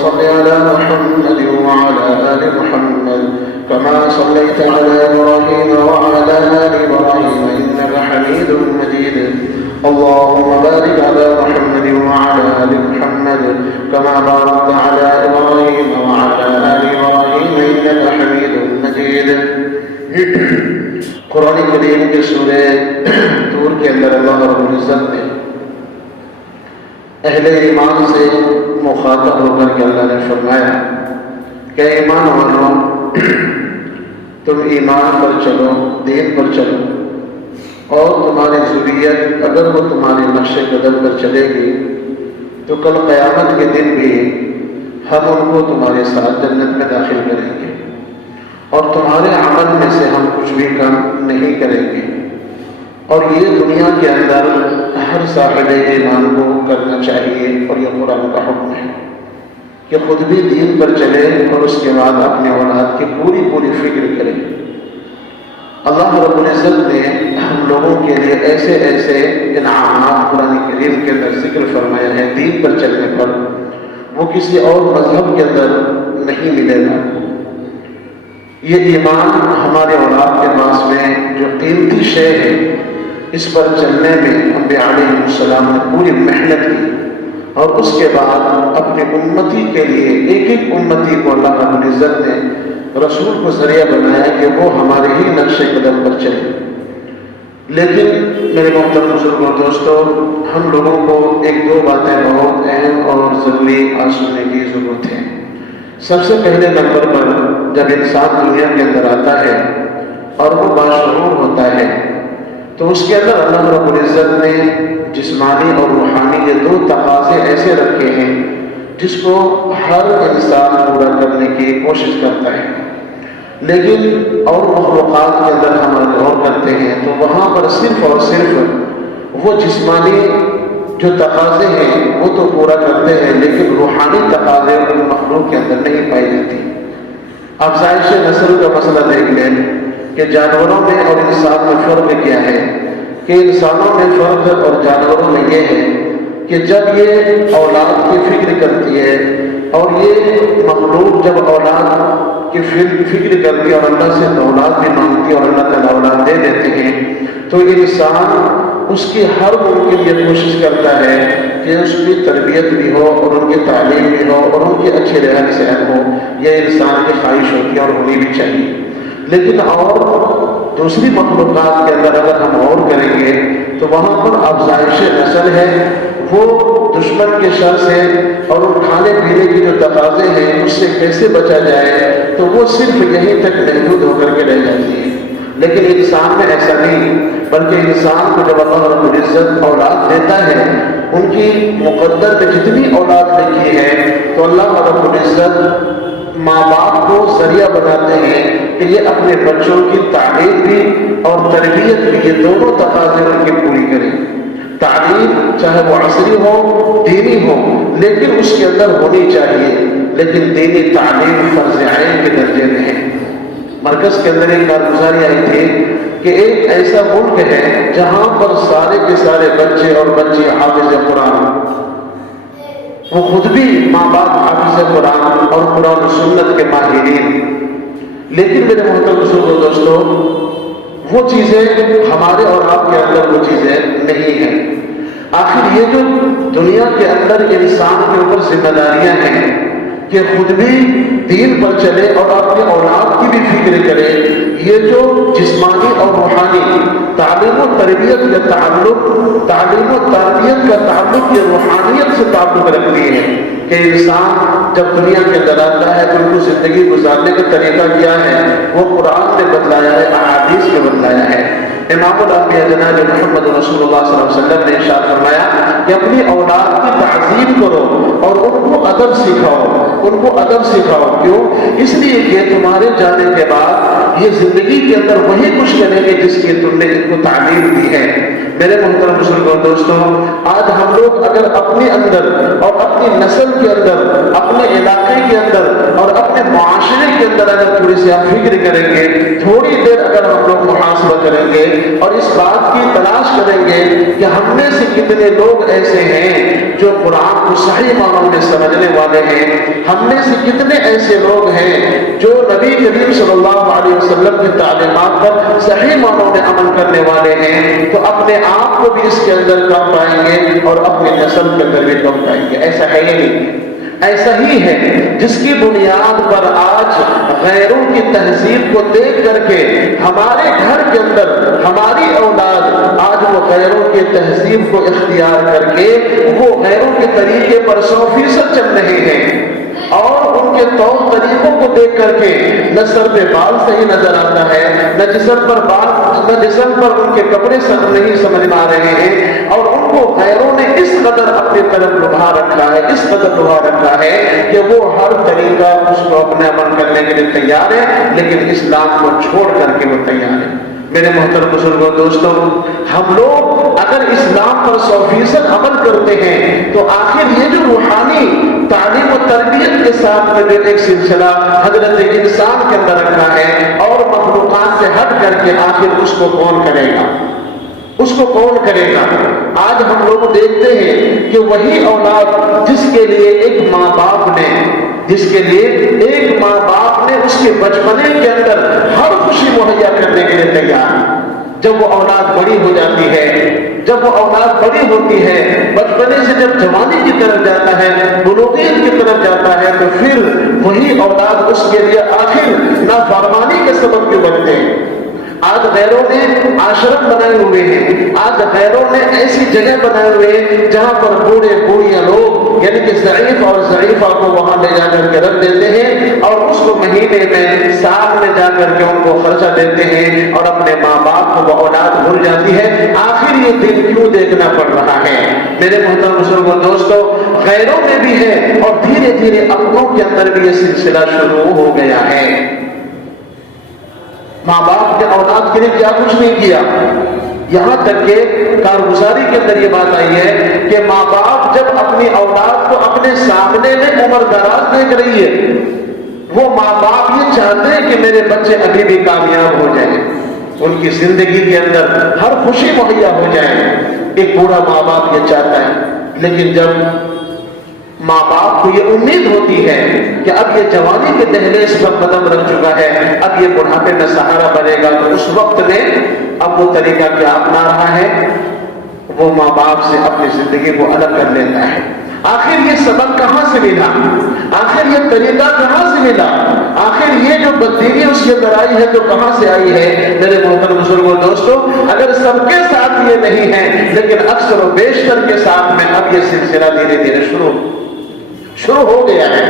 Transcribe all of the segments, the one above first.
صل على محمد وعلى آل محمد كما صليت على إبراهيم وعلى آل إبراهيم إنك حميد مجيد اللهم بارك على محمد وعلى آل محمد كما باركت على إبراهيم وعلى آل إبراهيم إنك حميد مجيد قرآن کریم کے سورہ طور کے اندر اللہ رب العزت نے اہل ایمان سے مخاطب ہو کر کے اللہ نے فرمایا کہ ایمان والوں تم ایمان پر چلو، دین پر چلو، اور تمہاری ذریت اگر وہ تمہارے نقش قدم پر چلے گی تو کل قیامت کے دن بھی ہم ان کو تمہارے ساتھ جنت میں داخل کریں گے اور تمہارے عمل میں سے ہم کچھ بھی کم نہیں کریں گے۔ اور یہ دنیا کے اندر ہر صاحب ایمان کو کرنا چاہیے، اور یہ قرآن کا حکم ہے کہ خود بھی دین پر چلے اور اس کے بعد اپنے اولاد کی پوری فکر کرے۔ اللہ رب العزت نے ہم لوگوں کے لیے ایسے انعامات قرآن کریم کے اندر ذکر فرمایا ہے دین پر چلنے پر، وہ کسی اور مذہب کے اندر نہیں ملے گا۔ یہ ایمان ہمارے اولاد کے پاس میں جو قیمتی شے ہے، اس پر چلنے میں انبیاء علیہ السلام نے پوری محنت کی، اور اس کے بعد اپنی امتی کے لیے ایک امتی کو اللہ رب العزت نے رسول کو ذریعہ بنایا کہ وہ ہمارے ہی نقش قدم پر چلے۔ لیکن میرے محترم بزرگوں دوستوں، ہم لوگوں کو ایک دو باتیں بہت اہم اور ضروری آج سننے کی ضرورت ہے۔ سب سے پہلے نمبر پر جب انسان دنیا کے اندر آتا ہے اور وہ باشعور ہوتا ہے تو اس کے اندر اللہ رب العزت نے جسمانی اور روحانی یہ دو تقاضے ایسے رکھے ہیں جس کو ہر انسان پورا کرنے کی کوشش کرتا ہے، لیکن اور مخلوقات کے اندر ہم غور کرتے ہیں تو وہاں پر صرف اور صرف وہ جسمانی جو تقاضے ہیں وہ تو پورا کرتے ہیں، لیکن روحانی تقاضے ان مخلوق کے اندر نہیں پائی جاتی۔ افزائش نسل کا مسئلہ دیکھ لیں کہ جانوروں میں اور انسان میں فرق کیا ہے، کہ انسانوں میں فرق اور جانوروں میں یہ ہے کہ جب یہ اولاد کی فکر کرتی ہے اور یہ مخلوق جب اولاد کی فکر کرتی ہے اور اللہ سے اولاد بھی مانگتی ہے اور اللہ تعالیٰ اولاد دے دیتے ہیں تو انسان اس کی ہر ممکن یہ کوشش کرتا ہے کہ اس کی تربیت بھی ہو اور ان کی تعلیم بھی ہو اور ان کی اچھے رہن سہن ہو، یہ انسان کی خواہش ہوتی ہے اور ہونی بھی چاہیے۔ لیکن اور دوسری مخلوقات کے اندر اگر ہم اور کریں گے تو وہاں پر افزائش نسل ہے، وہ دشمن کے شر سے اور ان کھانے پینے کی جو تقاضے ہیں اس سے کیسے بچا جائے تو وہ صرف یہیں تک محدود ہو کر کے رہ جاتی ہے۔ لیکن انسان میں ایسا نہیں، بلکہ انسان کو جب اللہ رب العزت اولاد دیتا ہے، ان کی مقدر میں جتنی اولاد لکھی ہے تو اللہ رب العزت ماں باپ کو ذریعہ بناتے ہیں کہ یہ اپنے بچوں کی تعلیم بھی اور تربیت بھی یہ دونوں تقاضے ان کی پوری کریں۔ تعلیم چاہے وہ عصری ہو، دینی ہو، لیکن اس کے اندر ہونی چاہیے، لیکن دینی تعلیم فرض عین کے درجے میں ہے۔ مرکز کے اندر ایک کارگزاری آئی تھی کہ ایک ایسا ملک ہے جہاں پر سارے کے سارے بچے اور بچی حافظ قرآن، وہ خود بھی ماں باپ حافظ قرآن اور قرآن و سنت کے ماہرین، لیکن میرے محترم دوستوں وہ چیزیں ہمارے اور آپ کے اندر وہ چیزیں نہیں ہیں۔ آخر یہ جو دنیا کے اندر انسان کے اوپر ذمہ داریاں ہیں کہ خود بھی دین پر چلے اور اپنے اولاد کی بھی فکر کرے، یہ جو جسمانی اور روحانی تعلیم و تربیت کا تعلق یہ روحانیت سے تعلق رکھتی ہے کہ انسان جب دنیا کے اندر آتا ہے تو ان کو زندگی گزارنے کا طریقہ کیا ہے وہ قرآن نے بتلایا ہے، احادیث میں بتلایا ہے۔ امام الانبیاء جناب محمد رسول اللہ صلی اللہ علیہ وسلم نے ارشاد فرمایا کہ اپنی اولاد کی تعظیم کرو اور ان کو ادب سکھاؤ، کیوں؟ اس لیے کہ تمہارے جانے کے بعد یہ زندگی کے اندر وہی کچھ کریں گے جس کی تم نے ان کو تعلیم دی ہے۔ میرے محترم بزرگوں دوستوں، آج ہم لوگ اگر اپنے اندر اور اپنی نسل کے اندر، اپنے علاقے کے اندر اور اپنے معاشرے کے اندر اگر تھوڑی سی آپ فکر کریں گے، تھوڑی دیر اگر ہم لوگ محاسبہ کریں گے اور اس بات کی تلاش کریں گے کہ ہم میں سے کتنے لوگ ایسے ہیں جو قرآن کو صحیح معنوں میں سمجھنے والے ہیں، ہم میں سے کتنے ایسے لوگ ہیں جو نبی کریم صلی اللہ علیہ وسلم کی تعلیمات پر صحیح معنوں میں عمل کرنے والے ہیں، تو اپنے آپ کو بھی اس کے اندر کم پائیں گے اور اپنی نسل کے اندر بھی کم پائیں گے۔ ایسا ہے ہی نہیں، ایسا ہی ہے جس کی بنیاد پر آج غیروں کی تہذیب کو دیکھ کر کے ہمارے گھر کے اندر ہماری اولاد آج وہ غیروں کی تہذیب کو اختیار کر کے وہ غیروں کے طریقے پر 100% چل رہے ہیں، اور ان کے طور طریقوں کو دیکھ کر کے نہ سر پہ بال صحیح نظر آتا ہے، نہ جسم پر ان کے کپڑے سب نہیں سمجھ میں آ رہے ہیں، اور ان کو غیروں نے اس قدر اپنی طرف لبھا رکھا ہے، اس قدر لبھا رکھا ہے کہ وہ ہر طریقہ اس کو اپنے عمل کرنے کے لیے تیار ہے، لیکن اسلام کو چھوڑ کر کے وہ تیار ہے۔ میرے محترم بزرگوں دوستوں، ہم لوگ اگر اسلام پر 100% عمل کرتے ہیں تو آخر یہ جو روحانی تعلیم و تربیت کے ساتھ میں ایک سلسلہ حضرت انسان کے اندر رکھا ہے اور مخلوقات سے ہٹ کر کے آخر اس کو کون کرے گا، اس کو کون کرے گا؟ آج ہم لوگ دیکھتے ہیں کہ وہی اولاد جس کے لیے ایک ماں باپ نے اس کے بچپنے کے اندر ہر خوشی مہیا کرنے کے لیے تیار، جب وہ اولاد بڑی ہو جاتی ہے، جب وہ اولاد بڑی ہوتی ہے، بچپنے سے جب جوانی کی طرف جاتا ہے، بلوغیت کی طرف جاتا ہے، تو پھر وہی اولاد اس کے لیے آخر نافرمانی کے سبب کیوں بنتے ہیں؟ آج غیروں نے آشرم بنائے ہوئے ہیں، آج غیروں نے ایسی جگہ بنائے ہوئے ہیں جہاں پر بوڑھے بوڑھیاں لوگ یعنی کہ ضعیف اور ضعیفہ کو وہاں لے جا کر کے رکھ دیتے ہیں اور اس کو مہینے میں سال میں جا کر کے ان کو خرچہ دیتے ہیں، اور اپنے ماں باپ کو وہ اولاد بھول جاتی ہے۔ آخر یہ دن کیوں دیکھنا پڑ رہا ہے؟ میرے محترم بزرگوں دوستوں، غیروں میں بھی ہے اور دھیرے دھیرے اپنوں کے اندر بھی یہ سلسلہ شروع ہو گیا ہے۔ ماں باپ نے اولاد کے لیے کیا کچھ نہیں کیا، یہاں تک کہ کارگزاری کے اندر یہ بات آئی ہے کہ ماں باپ جب اپنی اولاد کو اپنے سامنے میں عمر دراز دیکھ رہی ہے، وہ ماں باپ یہ چاہتے ہیں کہ میرے بچے ابھی بھی کامیاب ہو جائیں، ان کی زندگی کے اندر ہر خوشی مہیا ہو جائے۔ ایک بوڑھا ماں باپ یہ چاہتا ہے، لیکن جب ماں باپ کو یہ امید ہوتی ہے کہ اب یہ جوانی کے دہلیز پر قدم رکھ چکا ہے، اب یہ بڑھاپے میں سہارا بنے گا، تو اس وقت میں اب وہ طریقہ کیا اپنا رہا ہے؟ وہ ماں باپ سے اپنی زندگی کو الگ کر لیتا ہے۔ آخر یہ سبب کہاں سے ملا؟ آخر یہ طریقہ کہاں سے ملا؟ آخر یہ جو بددینی اس کے اندر آئی ہے تو کہاں سے آئی ہے؟ میرے محترم بزرگوں دوستوں، اگر سب کے ساتھ یہ نہیں ہے لیکن اکثر و بیشتر کے ساتھ میں اب یہ سلسلہ دھیرے دھیرے شروع ہو گیا ہے۔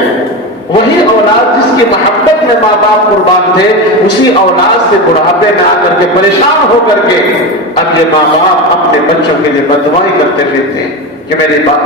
وہی اولاد جس کی محبت میں ماں باپ قربان تھے، اسی اولاد سے بڑھاپے میں آ کر کے پریشان ہو کر کے اب یہ ماں باپ اپنے بچوں کے لیے بددعائی کرتے پھرتے ہیں کہ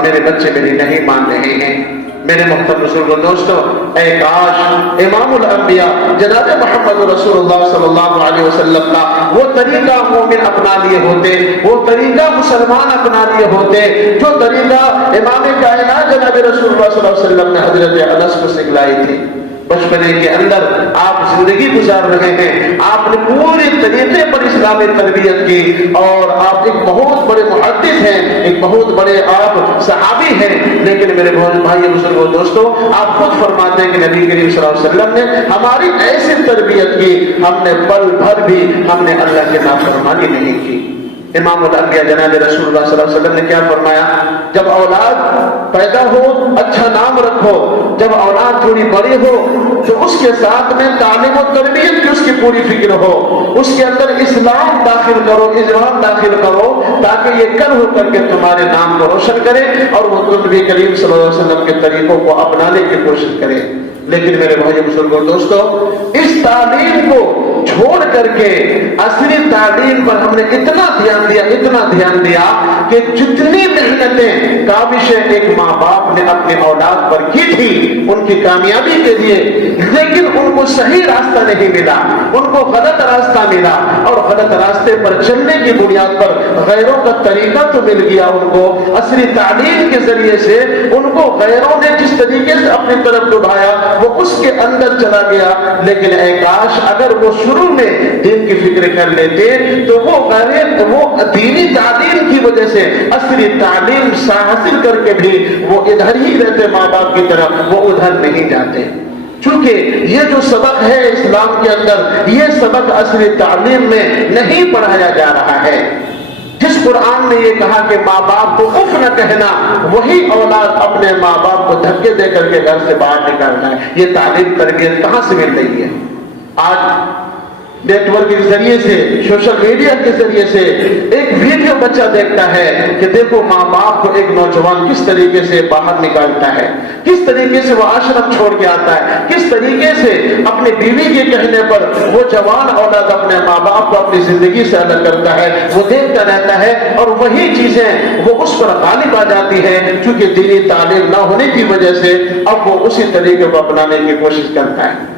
میرے بچے میری نہیں مان رہے ہیں۔ میرے محترم بزرگوں دوستوں، اے کاش امام الانبیاء جناب محمد رسول اللہ صلی اللہ علیہ وسلم کا وہ طریقہ مومن اپنا لیے ہوتے، وہ طریقہ مسلمان اپنا لیے ہوتے جو طریقہ امام کائنات جناب رسول اللہ صلی اللہ علیہ وسلم نے حضرت انس کو سکھلائی تھی۔ بچپنے کے اندر آپ زندگی گزار رہے ہیں، آپ نے پورے طریقے پر اسلامی تربیت کی، اور آپ ایک بہت بڑے محدث ہیں، ایک بہت بڑے آپ صحابی ہیں، لیکن میرے بھائی بزرگوں دوستوں، آپ خود فرماتے ہیں کہ نبی کریم صلی اللہ علیہ وسلم نے ہماری ایسی تربیت کی، ہم نے پل بھر بھی ہم نے اللہ کے نافرمانی نہیں کی۔ امام الانبیاء جناب رسول اللہ صلی اللہ علیہ وسلم نے کیا فرمایا؟ جب اولاد پیدا ہو اچھا نام رکھو، جب اولاد تھوڑی بڑی ہو تو اس کے ساتھ میں تعلیم و تربیت کی اس کی پوری فکر ہو، اس کے اندر اسلام داخل کرو، اسلام داخل کرو، تاکہ یہ کل ہو کر کے تمہارے نام کو روشن کرے اور وہ نبی کریم صلی اللہ علیہ وسلم کے طریقوں کو اپنانے کی کوشش کرے۔ لیکن میرے بھائی بزرگوں دوستوں، اس تعلیم کو چھوڑ کر کے عصری تعلیم پر ہم نے اتنا دھیان دیا کہ جتنی محنتیں کاوشیں ایک ماں باپ نے اپنے اولاد پر کی تھی ان کی کامیابی کے لیے، لیکن ان کو صحیح راستہ نہیں ملا، ان کو غلط راستہ ملا، اور غلط راستے پر چلنے کی بنیاد پر غیروں کا طریقہ تو مل گیا ان کو، عصری تعلیم کے ذریعے سے ان کو غیروں نے جس طریقے سے اپنی طرف لبھایا وہ اس کے اندر چلا گیا۔ لیکن اے کاش اگر وہ شروع میں دین کی فکر کر لیتے تو وہ دینی تعلیم کی وجہ سے عصری تعلیم حاصل کر کے بھی وہ ادھر ہی رہتے ماں باپ کی طرف، وہ ادھر نہیں جاتے۔ چونکہ یہ جو سبق ہے اسلام کے اندر، یہ سبق عصری تعلیم میں نہیں پڑھایا جا رہا ہے۔ جس قرآن نے یہ کہا کہ ماں باپ کو اف نہ کہنا، وہی اولاد اپنے ماں باپ کو دھکے دے کر کے گھر سے باہر نکالنا ہے۔ یہ تعلیم تربیت کہاں سے مل رہی ہے؟ آج نیٹ ورک کے ذریعے سے، سوشل میڈیا کے ذریعے سے ایک ویڈیو بچہ دیکھتا ہے کہ دیکھو ماں باپ کو ایک نوجوان کس طریقے سے باہر نکالتا ہے، کس طریقے سے وہ آشرم چھوڑ کے آتا ہے، کس طریقے سے اپنی بیوی کے کہنے پر وہ جوان اولاد اپنے ماں باپ کو اپنی زندگی سے الگ کرتا ہے، وہ دیکھتا رہتا ہے، اور وہی چیزیں وہ اس پر غالب آ جاتی ہے۔ کیونکہ دینی تعلیم نہ ہونے کی وجہ سے اب وہ اسی طریقے کو اپنانے کی کوشش کرتا ہے۔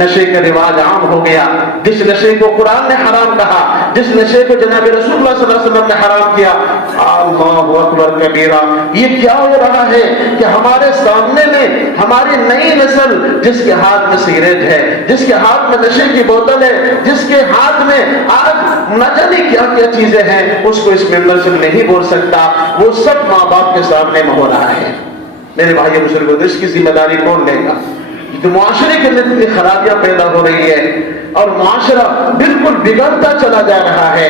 نشے کا رواج عام ہو گیا، جس نشے کو قرآن نے حرام کہا، جس نشے کو جناب رسول اللہ صلی اللہ علیہ وسلم نے حرام کیا، اللہ اکبر کبیرہ، یہ کیا ہو رہا ہے کہ ہمارے سامنے میں ہماری نئی نسل جس کے ہاتھ میں سگریٹ ہے، جس کے ہاتھ میں نشے کی بوتل ہے، جس کے ہاتھ میں آج نہ جانے کیا کیا چیزیں ہیں، اس کو اس ممبر سے نہیں بول سکتا، وہ سب ماں باپ کے سامنے میں ہو رہا ہے۔ میرے بھائی بزرگوں، اس کی ذمہ داری کون لے گا؟ کہ معاشرے کے اندر اتنی خرابیاں پیدا ہو رہی ہے اور معاشرہ بالکل بگڑتا چلا جا رہا ہے،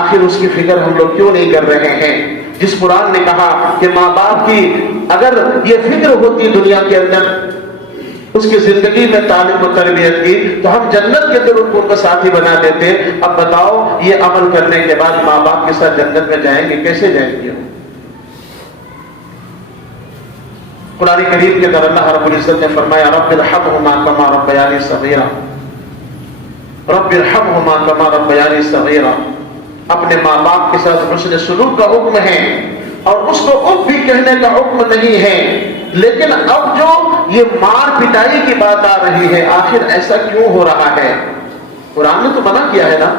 آخر اس کی فکر ہم لوگ کیوں نہیں کر رہے ہیں؟ جس قرآن نے کہا کہ ماں باپ کی اگر یہ فکر ہوتی دنیا کے اندر اس کی زندگی میں تعلیم و تربیت کی تو ہم جنت کے اندر ان کو ساتھی بنا دیتے۔ اب بتاؤ یہ عمل کرنے کے بعد ماں باپ کے ساتھ جنت میں جائیں گے، کیسے جائیں گے؟ قرآن کریم کے اندر اللہ رب العزت نے فرمایا رب ارحمہما کما ربیانی صغیرا، رب ارحمہما کما ربیانی صغیرا۔ اپنے ماں باپ کے ساتھ حسن سلوک کا حکم ہے اور اس کو اف بھی کہنے کا حکم نہیں ہے، لیکن اب جو یہ مار پٹائی کی بات آ رہی ہے، آخر ایسا کیوں ہو رہا ہے؟ قرآن نے تو منع کیا ہے نا۔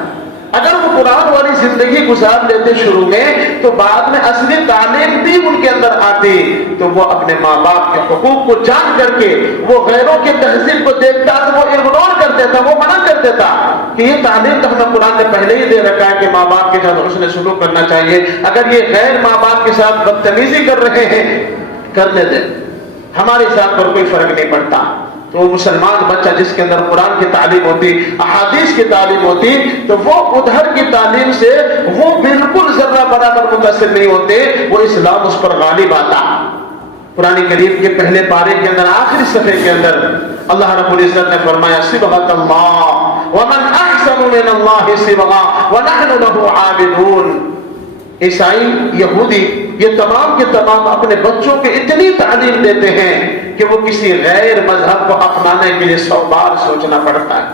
اگر وہ قرآن والی زندگی گزار لیتے شروع میں تو بعد میں اصلی تعلیم بھی ان کے اندر آتی تو وہ اپنے ماں باپ کے حقوق کو جان کر کے وہ غیروں کے تہذیب کو دیکھتا تو وہ اگنور کر دیتا، وہ منع کر دیتا کہ یہ تعلیم تو ہمیں قرآن نے پہلے ہی دے رکھا ہے کہ ماں باپ کے ساتھ حسن سلوک کرنا چاہیے، اگر یہ غیر ماں باپ کے ساتھ بدتمیزی کر رہے ہیں کرنے دیں، ہمارے ساتھ پر کوئی فرق نہیں پڑتا۔ تو وہ مسلمان بچہ جس کے اندر قرآن کی تعلیم ہوتی، احادیث کی تعلیم ہوتی، تو وہ ادھر کی تعلیم سے وہ بالکل ذرہ برابر متاثر نہیں ہوتے، وہ اسلام اس پر غالب آتا۔ قرآن کریم کے پہلے پارے کے اندر آخری صفحے کے اندر اللہ رب العزت نے فرمایا صبغۃ اللہ ومن احسن من اللہ صبغا ونحن له عابدون۔ عیسائی، یہودی، یہ تمام کے تمام اپنے بچوں کے اتنی تعلیم دیتے ہیں کہ وہ کسی غیر مذہب کو اپنانے کے لیے 100 بار سوچنا پڑتا ہے،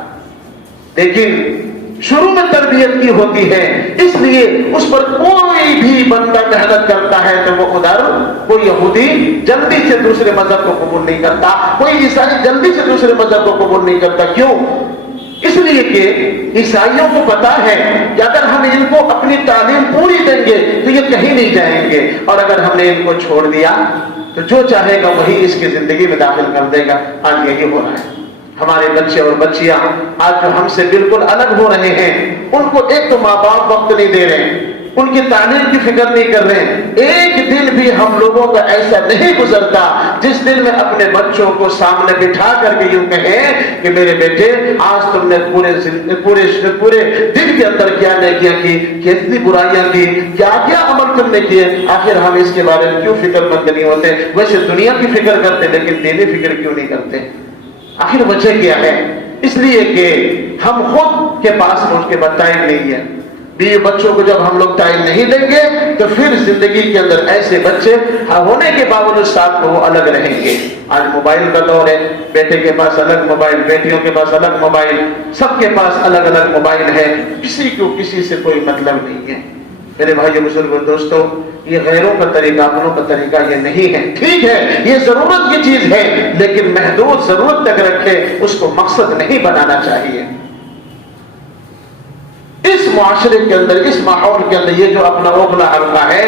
لیکن شروع میں تربیت کی ہوتی ہے، اس لیے اس پر کوئی بھی بندہ محنت کرتا ہے تو وہ ادھر کوئی یہودی جلدی سے دوسرے مذہب کو قبول نہیں کرتا، کوئی عیسائی جلدی سے دوسرے مذہب کو قبول نہیں کرتا۔ کیوں؟ اس لیے کہ عیسائیوں کو پتا ہے کہ اگر ہم ان کو اپنی تعلیم پوری دیں گے تو یہ کہیں نہیں جائیں گے، اور اگر ہم نے ان کو چھوڑ دیا تو جو چاہے گا وہی اس کی زندگی میں داخل کر دے گا۔ آج یہی ہو رہا ہے، ہمارے بچے اور بچیاں آج جو ہم سے بالکل الگ ہو رہے ہیں، ان کو ایک تو ماں باپ وقت نہیں دے رہے، ان کی تعلیم کی فکر نہیں کر رہے ہیں۔ ایک دن بھی ہم لوگوں کا ایسا نہیں گزرتا جس دن میں اپنے بچوں کو سامنے بٹھا کر کے یوں کہیں کہ میرے بیٹے آج تم نے پورے دن کے اندر کیا نیکیاں کی، کتنی برائیاں کی، کیا کیا عمل تم نے کیے، آخر ہم اس کے بارے میں کیوں فکر مند نہیں ہوتے؟ ویسے دنیا کی فکر کرتے لیکن دینی فکر کیوں نہیں کرتے؟ آخر وجہ کیا ہے؟ اس لیے کہ ہم خود کے پاس ان کے بتائے نہیں ہے، بیوی بچوں کو جب ہم لوگ ٹائم نہیں دیں گے تو پھر زندگی کے اندر ایسے بچے ہونے کے باوجود ساتھ کو وہ الگ رہیں گے۔ آج موبائل کا دور ہے، بیٹے کے پاس الگ موبائل، بیٹیوں کے پاس الگ موبائل، سب کے پاس الگ الگ موبائل ہے، کسی کو کسی سے کوئی مطلب نہیں ہے۔ میرے بھائیو بزرگوں دوستو، یہ غیروں کا طریقہ، اپنوں کا طریقہ یہ نہیں ہے۔ ٹھیک ہے، یہ ضرورت کی چیز ہے، لیکن محدود ضرورت تک رکھے، اس کو مقصد نہیں بنانا چاہیے۔ اس معاشرے کے اندر، اس ماحول کے اندر یہ جو اپنا اوکھلا حلقہ ہے،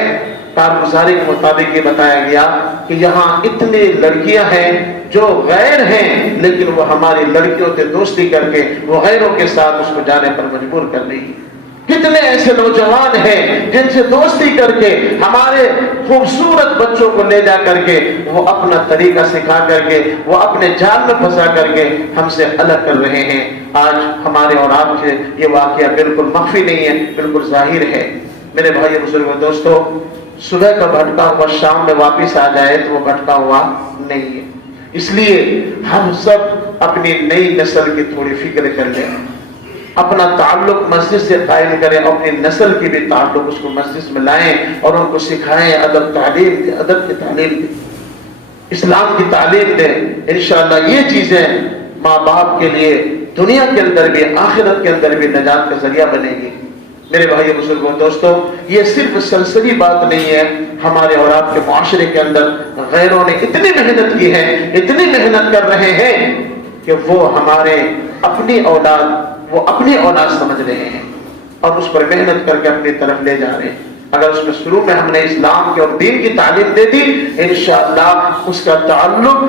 کارگزاری کے مطابق یہ بتایا گیا کہ یہاں اتنی لڑکیاں ہیں جو غیر ہیں، لیکن وہ ہماری لڑکیوں سے دوستی کر کے وہ غیروں کے ساتھ اس کو جانے پر مجبور کر رہی ہے۔ کتنے ایسے نوجوان ہیں جن سے دوستی کر کے ہمارے خوبصورت بچوں کو لے جا کر کے وہ اپنا طریقہ سکھا کر کے وہ اپنے جال میں پھنسا کر کے ہم سے الگ کر رہے ہیں۔ آج ہمارے اور آپ سے یہ واقعہ بالکل مخفی نہیں ہے، بالکل ظاہر ہے۔ میرے بھائی بزرگوں دوستو، صبح کا بھٹکا ہوا شام میں واپس آ جائے تو وہ بھٹکا ہوا نہیں ہے۔ اس لیے ہم سب اپنی نئی نسل کی تھوڑی فکر کر لیں، اپنا تعلق مسجد سے قائم کریں، اور اپنی نسل کی بھی تعلق اس کو مسجد میں لائیں اور ان کو سکھائیں، ادب تعلیم دیں، ادب کی تعلیم دیں، اسلام کی تعلیم دیں۔ انشاءاللہ یہ چیزیں ماں باپ کے لیے دنیا کے اندر بھی آخرت کے اندر بھی نجات کا ذریعہ بنے گی۔ میرے بھائی بزرگوں دوستو، یہ صرف سرسری بات نہیں ہے، ہمارے اور آپ کے معاشرے کے اندر غیروں نے اتنی محنت کی ہے، اتنی محنت کر رہے ہیں کہ وہ ہمارے اپنی اولاد سمجھ رہے ہیں اور اس پر محنت کر کے اپنی طرف لے جا رہے ہیں۔ اگر اس میں شروع میں ہم نے اسلام کے اور دین کی تعلیم دے دی، انشاءاللہ اس کا تعلق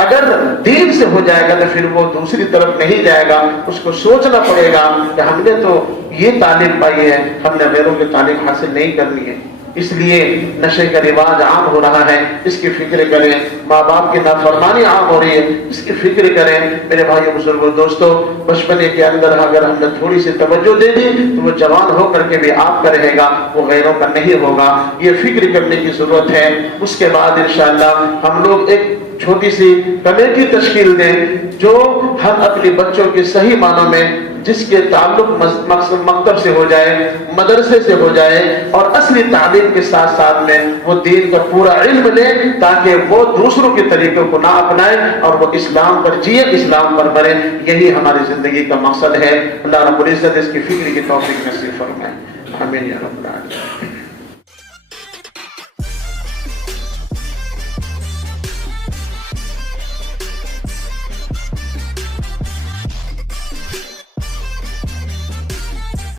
اگر دین سے ہو جائے گا تو پھر وہ دوسری طرف نہیں جائے گا۔ اس کو سوچنا پڑے گا کہ ہم نے تو یہ تعلیم پائی ہے، ہم نے غیروں کی تعلیم حاصل نہیں کرنی ہے۔ اس لیے نشے کا رواج عام ہو رہا ہے، اس کی فکر کریں۔ ماں باپ کی نافرمانی عام ہو رہی ہے، اس کی فکر کریں۔ میرے بھائیو بزرگوں دوستو، بچپنے کے اندر اگر ہم نے تھوڑی سی توجہ دے دی تو وہ جوان ہو کر کے بھی آپ کا رہے گا، وہ غیروں کا نہیں ہوگا۔ یہ فکر کرنے کی ضرورت ہے۔ اس کے بعد انشاءاللہ ہم لوگ ایک چھوٹی سی کمیٹی تشکیل دیں جو ہم اپنے بچوں کے صحیح معنوں میں جس کے تعلق مکتب سے ہو جائے، مدرسے سے ہو جائے، اور اصلی تعلیم کے ساتھ ساتھ میں وہ دین کا پورا علم لے، تاکہ وہ دوسروں کے طریقوں کو نہ اپنائیں اور وہ اسلام پر جیے، اسلام پر مرے۔ یہی ہماری زندگی کا مقصد ہے۔ اللہ رب العزت اس کی فکر کی توفیق نصیب فرمائے۔ آمین یا رب العالمین۔